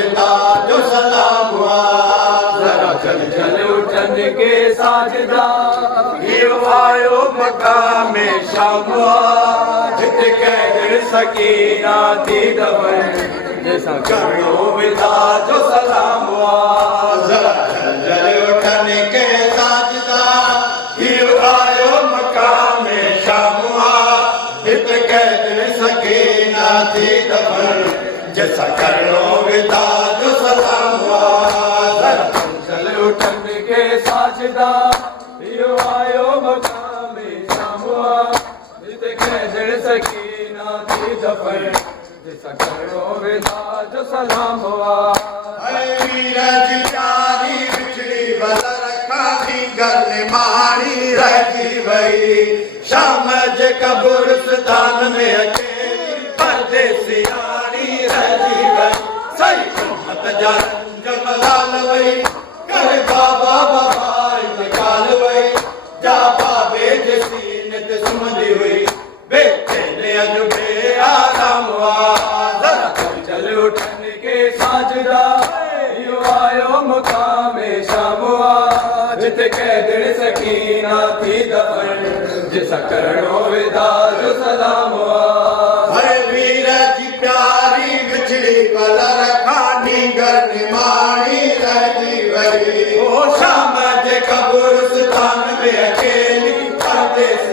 विदा जो सलाम हुआ जरा चल चल उठन के साजदा यो आयो मकाम शाम जित कैदर सकीना थी दबन जैसा करो विदा जो सलाम हुआ जरा चल चल उठन के साजदा यो आयो मकाम शाम हित कैद सकीना थी दबन जैसा करो विदा जो सलाम हुआ जरा चल उठन के साजदा यो आयो मकाम शामुआ जित कैदर सकीना थी दफन जैसा करो विदा जो सलाम हुआ वीर जी प्यारी बिछड़ी बल रखा थी गल मारी रहती वही शाम जे कब्रिस्तान में अकेली परदेसी यारी रहती वही सही उम्मत जा जमलाल वही कर बाबा बाबा इंतकाल वही जा बाबे जैसी नित सुमंदी हुई बेटे ने अजबे आराम हुआ चल उठन के साजदा यो आयो मकाम शामुआ जित कैदर सकीना थी दफन जैसा करो विदा जो सलाम हुआ हरे वीर जी प्यारी बिछड़ी पल रखानी घर निमाणी रहती वही ओ शाम जे कब्रिस्तान में अकेली परदेसी